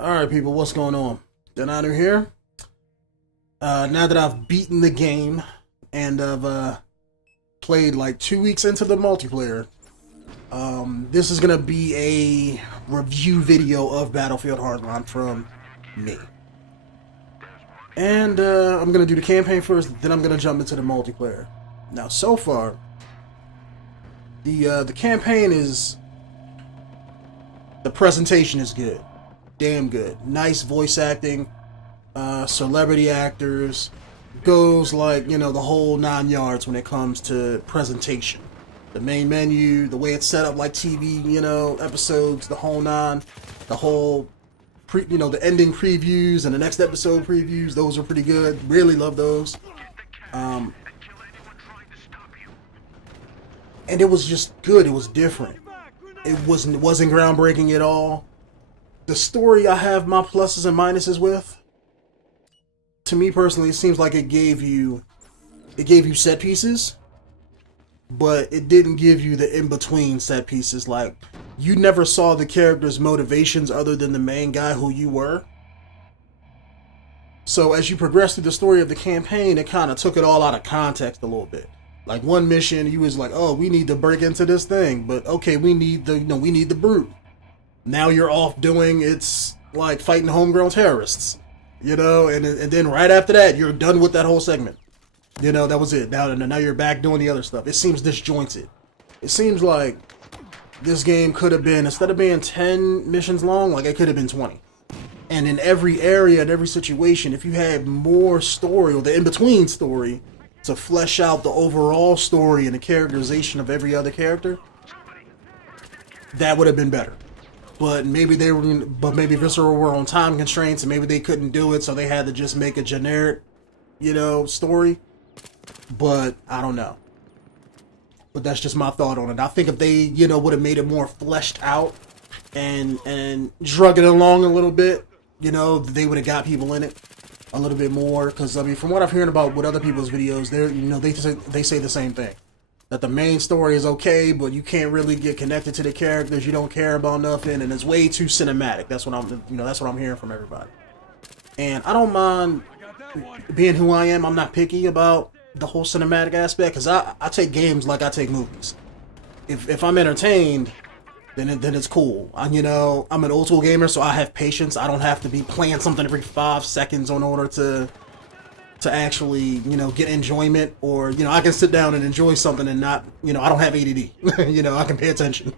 Alright people, what's going on? Denonu here. Now that I've beaten the game and I've played like 2 weeks into the multiplayer, this is gonna be a review video of Battlefield Hardline from me. And I'm gonna do the campaign first, then I'm gonna jump into the multiplayer. Now so far, the campaign is... the presentation is good. Damn good. Nice voice acting, celebrity actors, goes like, you know, the whole 9 yards when it comes to presentation. The main menu, the way it's set up like TV, you know, episodes, the whole nine, the whole, the ending previews and the next episode previews, those are pretty good. Really love those. And it was just good. It was different. It wasn't groundbreaking at all. The story I have my pluses and minuses with. To me personally, it seems like it gave you set pieces, but it didn't give you the in-between set pieces. Like, you never saw the character's motivations other than the main guy who you were. So as you progress through the story of the campaign, it kind of took it all out of context a little bit. Like one mission, you was like, oh, we need to break into this thing, but okay, we need the brute. Now you're off doing, it's like fighting homegrown terrorists, you know, and then right after that, you're done with that whole segment. You know, that was it. Now you're back doing the other stuff. It seems disjointed. It seems like this game could have been, instead of being 10 missions long, like it could have been 20. And in every area and every situation, if you had more story or the in-between story to flesh out the overall story and the characterization of every other character, that would have been better. But maybe Visceral were on time constraints and maybe they couldn't do it, so they had to just make a generic, you know, story. But I don't know. But that's just my thought on it. I think if they, you know, would have made it more fleshed out and drug it along a little bit, you know, they would have got people in it a little bit more. Because I mean, from what I've heard about with other people's videos, they say the same thing. That the main story is okay, but you can't really get connected to the characters. You don't care about nothing, and it's way too cinematic. That's what I'm hearing from everybody. And I don't mind being who I am. I'm not picky about the whole cinematic aspect, because I take games like I take movies. If I'm entertained, then it's cool. I'm an old school gamer, so I have patience. I don't have to be playing something every 5 seconds in order to actually, you know, get enjoyment, or, you know, I can sit down and enjoy something and not, you know, I don't have ADD. You know, I can pay attention.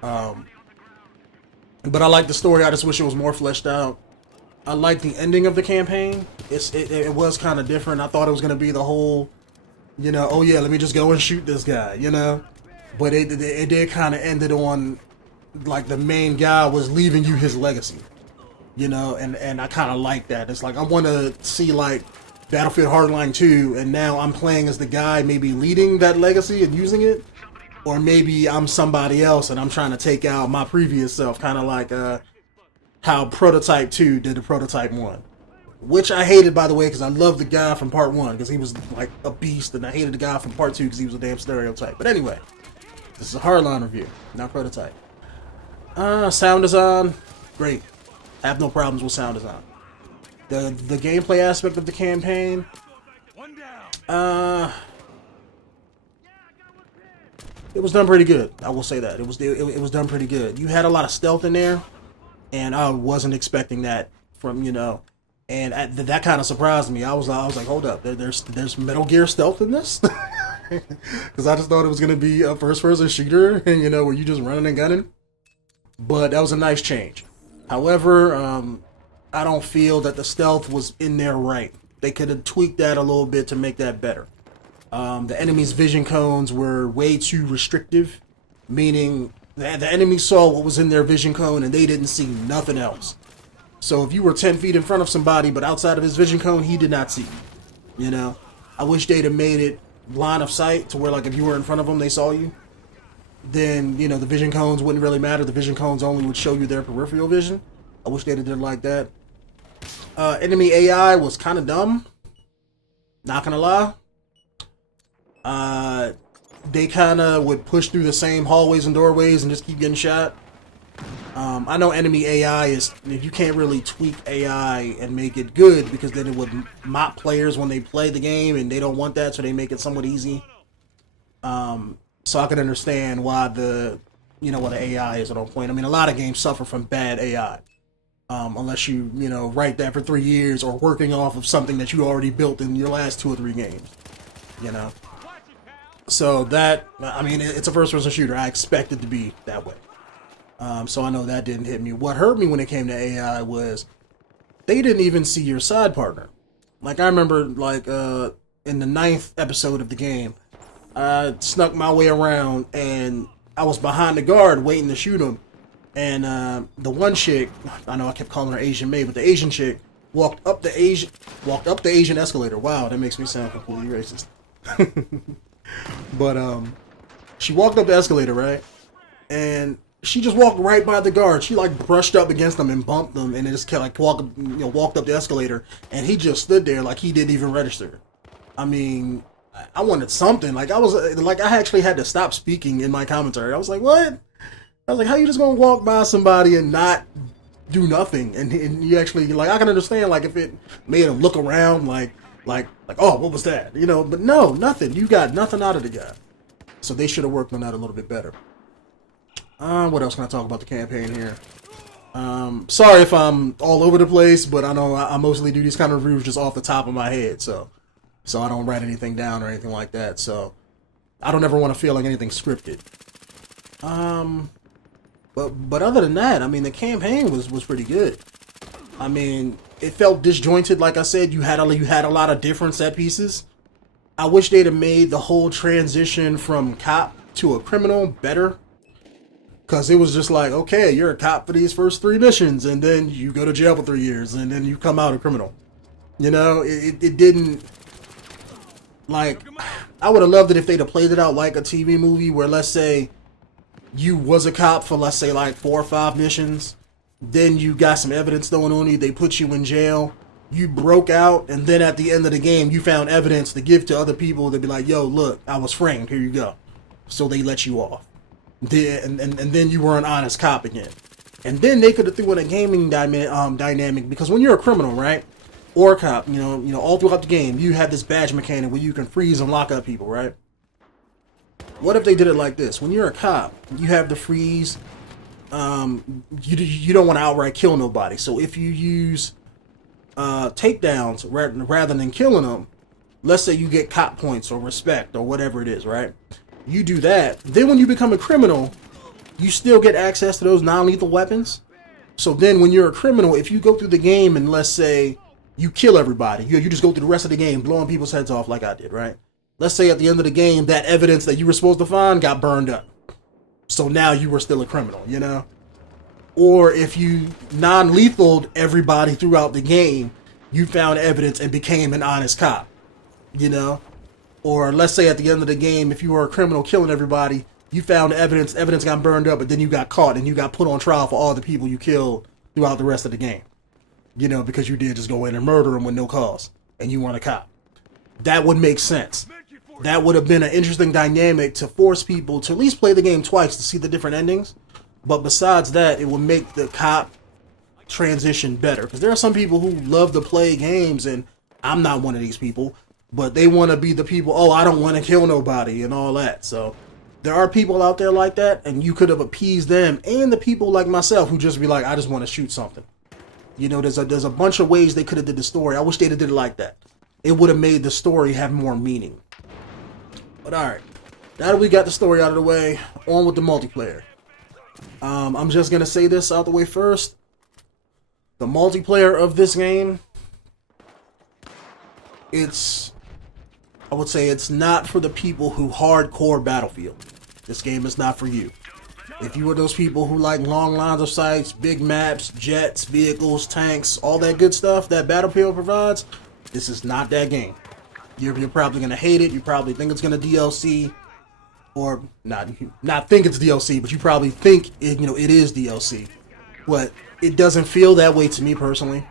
But I like the story. I just wish it was more fleshed out. I like the ending of the campaign. It was kind of different. I thought it was going to be the whole, you know, oh yeah, let me just go and shoot this guy, you know. But it did kind of ended on, like, the main guy was leaving you his legacy. You know, and I kind of like that. It's like I want to see like Battlefield Hardline 2, and now I'm playing as the guy maybe leading that legacy and using it, or maybe I'm somebody else and I'm trying to take out my previous self, kind of like how Prototype 2 did the Prototype 1, which I hated, by the way, because I loved the guy from Part 1 because he was like a beast, and I hated the guy from Part 2 because he was a damn stereotype. But anyway, this is a Hardline review, not Prototype. Sound design, great. Have no problems with sound design. The gameplay aspect of the campaign, it was done pretty good. I will say that it was done pretty good. You had a lot of stealth in there, and I wasn't expecting that from, you know, and that kind of surprised me. I was like, hold up, there's Metal Gear stealth in this, because I just thought it was gonna be a first-person shooter, you know, where you just running and gunning. But that was a nice change. However, I don't feel that the stealth was in there right. They could have tweaked that a little bit to make that better. The enemy's vision cones were way too restrictive, meaning that the enemy saw what was in their vision cone and they didn't see nothing else. So if you were 10 feet in front of somebody, but outside of his vision cone, he did not see you. You know, I wish they'd have made it line of sight to where, like, if you were in front of them, they saw you. Then, you know, the vision cones wouldn't really matter. The vision cones only would show you their peripheral vision. I wish they'd have did it like that. Enemy AI was kind of dumb. Not gonna lie. They kind of would push through the same hallways and doorways and just keep getting shot. I know enemy AI is, you can't really tweak AI and make it good because then it would mop players when they play the game, and they don't want that, so they make it somewhat easy. So I can understand why the AI isn't on point. I mean, a lot of games suffer from bad AI. Unless you write that for 3 years or working off of something that you already built in your last 2 or 3 games, So that, I mean, it's a first-person shooter. I expect it to be that way. So I know that didn't hit me. What hurt me when it came to AI was they didn't even see your side partner. Like, I remember, like, in the 9th episode of the game, I snuck my way around and I was behind the guard waiting to shoot him. And the one chick, I know I kept calling her Asian May, but the Asian chick walked up the Asian escalator. Wow, that makes me sound completely racist. But she walked up the escalator, right? And she just walked right by the guard. She like brushed up against them and bumped them, and it just kept like walked up the escalator, and he just stood there like he didn't even register. I mean, I wanted something. Like, I actually had to stop speaking in my commentary. I was like, what? I was like, how you just gonna walk by somebody and not do nothing? And you actually, like, I can understand, like, if it made him look around, like, oh, what was that? But no, nothing. You got nothing out of the guy. So they should have worked on that a little bit better. What else can I talk about the campaign here? Sorry if I'm all over the place, but I know I mostly do these kind of reviews just off the top of my head, so I don't write anything down or anything like that, so I don't ever want to feel like anything's scripted. But other than that, I mean, the campaign was pretty good. I mean, it felt disjointed. Like I said, you had a lot of different set pieces. I wish they'd have made the whole transition from cop to a criminal better. Because it was just like, okay, you're a cop for these first 3 missions, and then you go to jail for 3 years, and then you come out a criminal. It didn't, like, I would have loved it if they'd have played it out like a TV movie where, let's say, you was a cop for, let's say, like 4 or 5 missions, then you got some evidence thrown on you, they put you in jail, you broke out, and then at the end of the game, you found evidence to give to other people to be like, yo, look, I was framed, here you go. So they let you off. And then you were an honest cop again. And then they could have threw in a gaming dynamic, because when you're a criminal, right, or a cop, all throughout the game, you have this badge mechanic where you can freeze and lock up people, right? What if they did it like this? When you're a cop, you have the freeze. You don't want to outright kill nobody. So if you use takedowns rather than killing them, let's say you get cop points or respect or whatever it is, right? You do that. Then when you become a criminal, you still get access to those non-lethal weapons. So then when you're a criminal, if you go through the game and let's say you kill everybody, you just go through the rest of the game blowing people's heads off like I did, right? Let's say at the end of the game, that evidence that you were supposed to find got burned up. So now you were still a criminal, Or if you non-lethaled everybody throughout the game, you found evidence and became an honest cop, Or let's say at the end of the game, if you were a criminal killing everybody, you found evidence got burned up, but then you got caught and you got put on trial for all the people you killed throughout the rest of the game. Because you did just go in and murder them with no cause, and you weren't a cop. That would make sense. That would have been an interesting dynamic to force people to at least play the game twice to see the different endings. But besides that, it would make the cop transition better. Because there are some people who love to play games, and I'm not one of these people. But they want to be the people, oh, I don't want to kill nobody and all that. So there are people out there like that, and you could have appeased them and the people like myself who just be like, I just want to shoot something. There's a bunch of ways they could have did the story. I wish they'd have did it like that. It would have made the story have more meaning. But alright, now that we got the story out of the way, on with the multiplayer. I'm just going to say this out the way first. The multiplayer of this game, I would say it's not for the people who hardcore Battlefield. This game is not for you. If you are those people who like long lines of sights, big maps, jets, vehicles, tanks, all that good stuff that Battlefield provides, this is not that game. You're probably going to hate it. You probably think it's going to DLC. Or not think it's DLC, but you probably think it is DLC. But it doesn't feel that way to me personally.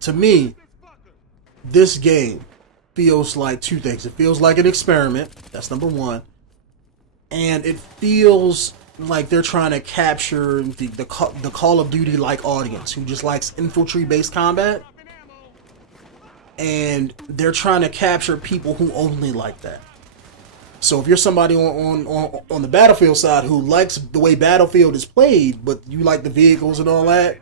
To me, this game feels like 2 things. It feels like an experiment. That's number 1. And it feels like they're trying to capture the Call of Duty like audience who just likes infantry based combat, and they're trying to capture people who only like that. So if you're somebody on the Battlefield side who likes the way Battlefield is played, but you like the vehicles and all that,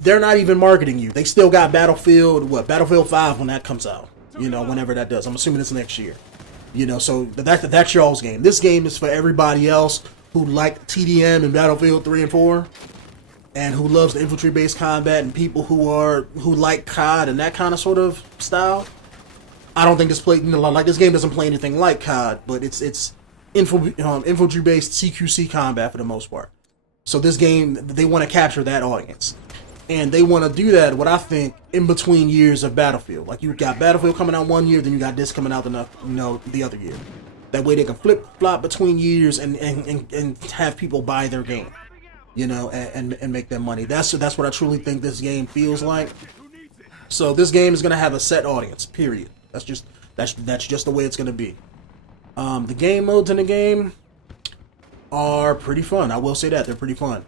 they're not even marketing you. They still got Battlefield 5 when that comes out. You know, whenever that does. I'm assuming it's next year. You know, so that's y'all's game. This game is for everybody else who like TDM and Battlefield 3 and 4, and who loves the infantry-based combat, and people who like COD and that kind of sort of style. I don't think this game doesn't play anything like COD, but it's infantry-based CQC combat for the most part. So this game, they want to capture that audience. And they want to do that, what I think, in between years of Battlefield. Like, you got Battlefield coming out one year, then you got this coming out the other year. That way they can flip-flop between years and have people buy their game. You know, and make their money. That's what I truly think this game feels like. So this game is going to have a set audience, period. That's just the way it's going to be. The game modes in the game are pretty fun. I will say that. They're pretty fun.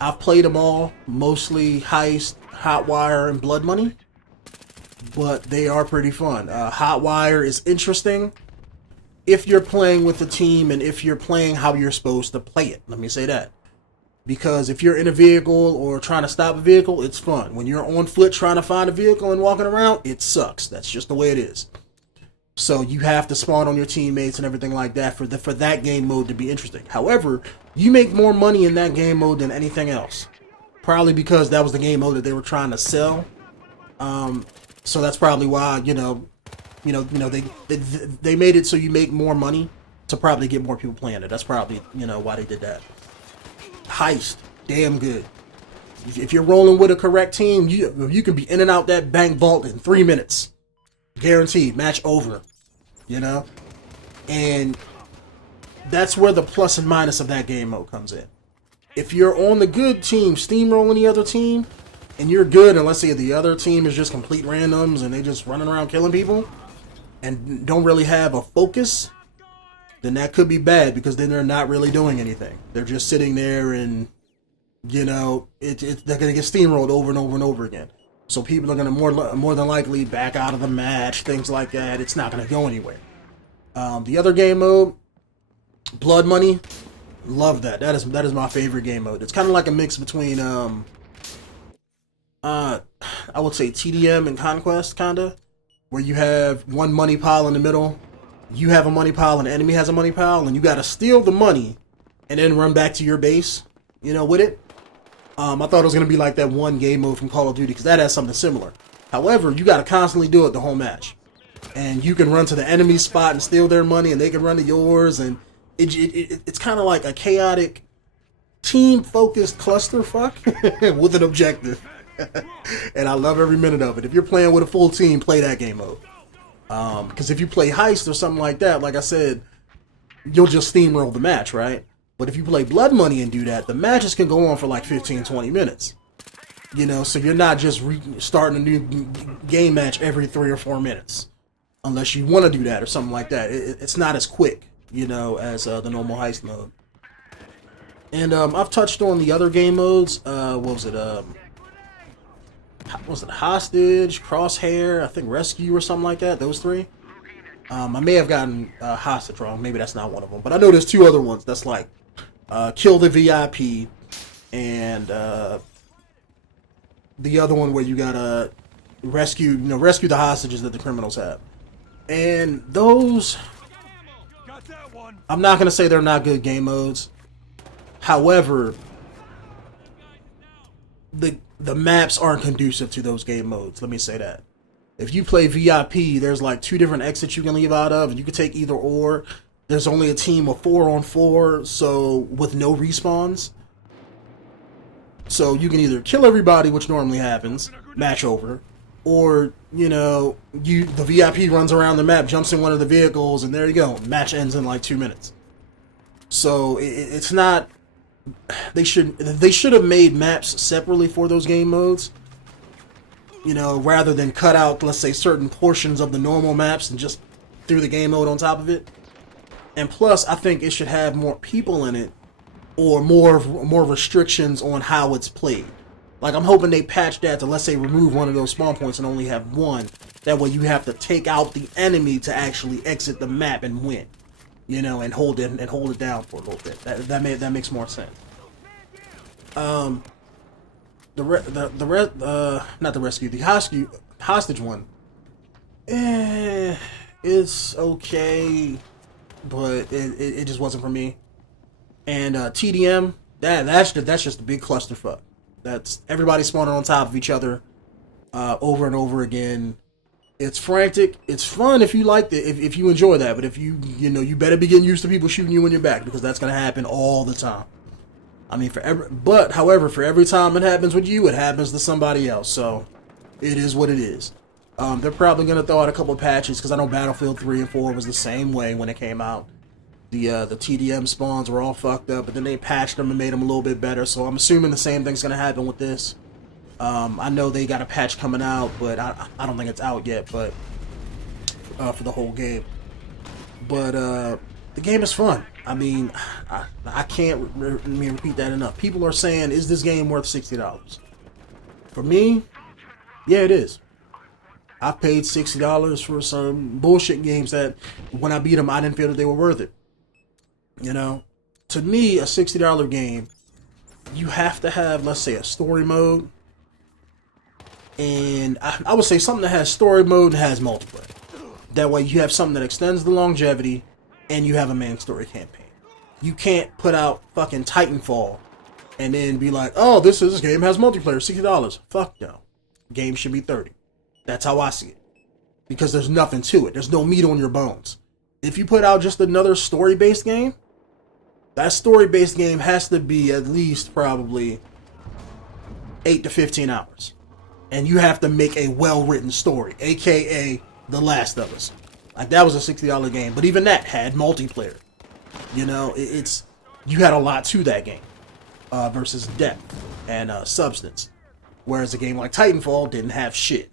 I've played them all, mostly Heist, Hotwire, and Blood Money, but they are pretty fun. Hotwire is interesting if you're playing with the team and if you're playing how you're supposed to play it. Let me say that. Because if you're in a vehicle or trying to stop a vehicle, it's fun. When you're on foot trying to find a vehicle and walking around, it sucks. That's just the way it is. So you have to spawn on your teammates and everything like that for that game mode to be interesting. However, you make more money in that game mode than anything else. Probably because that was the game mode that they were trying to sell. So that's probably why, they made it so you make more money to probably get more people playing it. That's probably, why they did that. Heist, damn good. If you're rolling with a correct team, you can be in and out that bank vault in 3 minutes. Guaranteed, match over, and that's where the plus and minus of that game mode comes in. If you're on the good team, steamrolling the other team, and you're good, and let's say the other team is just complete randoms and they just running around killing people and don't really have a focus, then that could be bad, because then they're not really doing anything. They're just sitting there and, they're going to get steamrolled over and over and over again. So people are going to more than likely back out of the match, things like that. It's not going to go anywhere. The other game mode, Blood Money, love that. That is my favorite game mode. It's kind of like a mix between, I would say TDM and Conquest, kind of, where you have one money pile in the middle, you have a money pile and the enemy has a money pile, and you got to steal the money and then run back to your base, with it. I thought it was going to be like that one game mode from Call of Duty, because that has something similar. However, you got to constantly do it the whole match. And you can run to the enemy spot and steal their money, and they can run to yours, and it's kind of like a chaotic, team-focused clusterfuck with an objective. And I love every minute of it. If you're playing with a full team, play that game mode. Because if you play Heist or something like that, like I said, you'll just steamroll the match, right? But if you play Blood Money and do that, the matches can go on for like 15, 20 minutes. So you're not just starting a new game match every 3 or 4 minutes. Unless you want to do that or something like that. It's not as quick, as the normal Heist mode. And I've touched on the other game modes. What was it? Hostage, Crosshair, I think Rescue or something like that. Those 3. I may have gotten Hostage wrong. Maybe that's not one of them. But I know there's 2 other ones. That's like Kill the VIP and the other one where you gotta rescue the hostages that the criminals have. And those, I'm not gonna say they're not good game modes. However, the maps aren't conducive to those game modes. Let me say that. If you play VIP, there's like 2 different exits you can leave out of, and you can take either or. There's only a team of 4 on 4, so with no respawns. So you can either kill everybody, which normally happens, match over, or the VIP runs around the map, jumps in one of the vehicles, and there you go. Match ends in like 2 minutes. So it's not. They should have made maps separately for those game modes. Rather than cut out, let's say, certain portions of the normal maps and just threw the game mode on top of it. And plus, I think it should have more people in it or more restrictions on how it's played. Like, I'm hoping they patch that to, let's say, remove one of those spawn points and only have one. That way you have to take out the enemy to actually exit the map and win. You know, and hold it down for a little bit. That makes more sense. Not the rescue, the hostage one. It's okay, but it just wasn't for me. And TDM, that's just a big clusterfuck. That's everybody spawning on top of each other, over and over again. It's frantic. It's fun if you like it, if you enjoy that. But if you better be getting used to people shooting you in your back, because that's gonna happen all the time. I mean, however, for every time it happens with you, it happens to somebody else. So it is what it is. They're probably gonna throw out a couple of patches, because I know Battlefield 3 and 4 was the same way when it came out. The TDM spawns were all fucked up, but then they patched them and made them a little bit better. So I'm assuming the same thing's gonna happen with this. I know they got a patch coming out, but I don't think it's out yet. But for the whole game, but the game is fun. I mean, I can't repeat that enough. People are saying, "Is this game worth $60?" For me, yeah, it is. I paid $60 for some bullshit games that, when I beat them, I didn't feel that they were worth it. You know, to me, a $60 game, you have to have, let's say, a story mode. And I would say something that has story mode and has multiplayer. That way you have something that extends the longevity and you have a main story campaign. You can't put out fucking Titanfall and then be like, oh, this game has multiplayer, $60. Fuck no. Game should be $30. That's how I see it. Because there's nothing to it. There's no meat on your bones. If you put out just another story-based game, that story-based game has to be at least probably 8 to 15 hours. And you have to make a well-written story, aka The Last of Us. Like, that was a $60 game, but even that had multiplayer. You know, you had a lot to that game versus depth and substance. Whereas a game like Titanfall didn't have shit.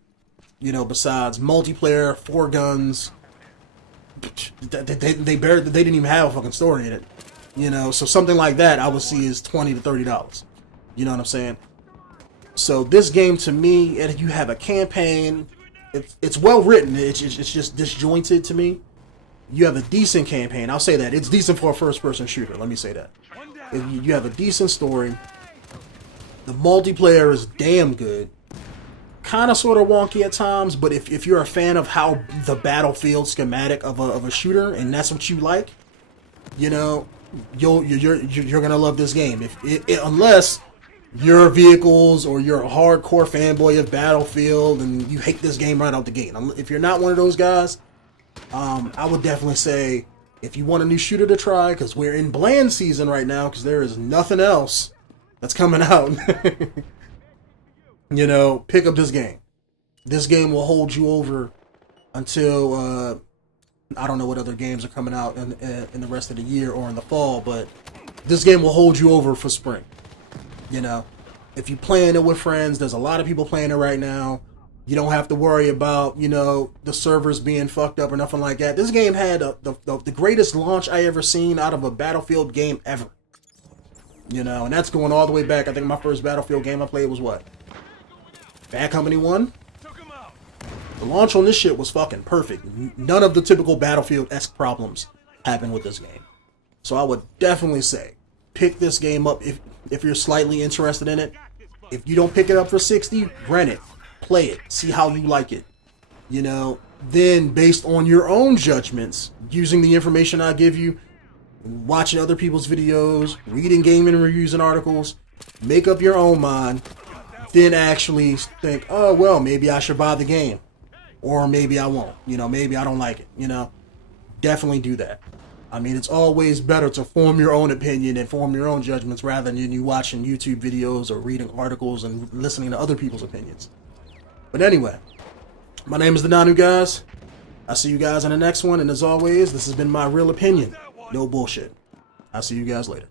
You know, besides multiplayer, 4 guns. They didn't even have a fucking story in it. You know, so something like that I would see is $20 to $30. You know what I'm saying? So this game, to me, you have a campaign. It's well written. It's just disjointed to me. You have a decent campaign. I'll say that. It's decent for a first-person shooter. Let me say that. You have a decent story. The multiplayer is damn good. Kind of sort of wonky at times, but if you're a fan of how the Battlefield schematic of a shooter, and that's what you like, you know, you're gonna love this game. Unless you're vehicles or you're a hardcore fanboy of Battlefield and you hate this game right out the gate. If you're not one of those guys, I would definitely say, if you want a new shooter to try, because we're in bland season right now, because there is nothing else that's coming out. You know, pick up this game. This game will hold you over until I don't know what other games are coming out in the rest of the year or in the fall, but this game will hold you over for spring. You know, if you're playing it with friends, there's a lot of people playing it right now. You don't have to worry about, you know, the servers being fucked up or nothing like that. This game had the greatest launch I ever seen out of a Battlefield game ever. You know, and that's going all the way back. I think my first Battlefield game I played was what? Bad Company 1? The launch on this shit was fucking perfect. None of the typical Battlefield-esque problems happened with this game. So I would definitely say, pick this game up if you're slightly interested in it. If you don't pick it up for $60, rent it. Play it. See how you like it. You know, then based on your own judgments, using the information I give you, watching other people's videos, reading gaming reviews and articles, make up your own mind, then actually think, oh, well, maybe I should buy the game. Or maybe I won't. You know, maybe I don't like it. You know, definitely do that. I mean, it's always better to form your own opinion and form your own judgments rather than you watching YouTube videos or reading articles and listening to other people's opinions. But anyway, my name is Denonu, guys. I'll see you guys in the next one. And as always, this has been my real opinion. No bullshit. I'll see you guys later.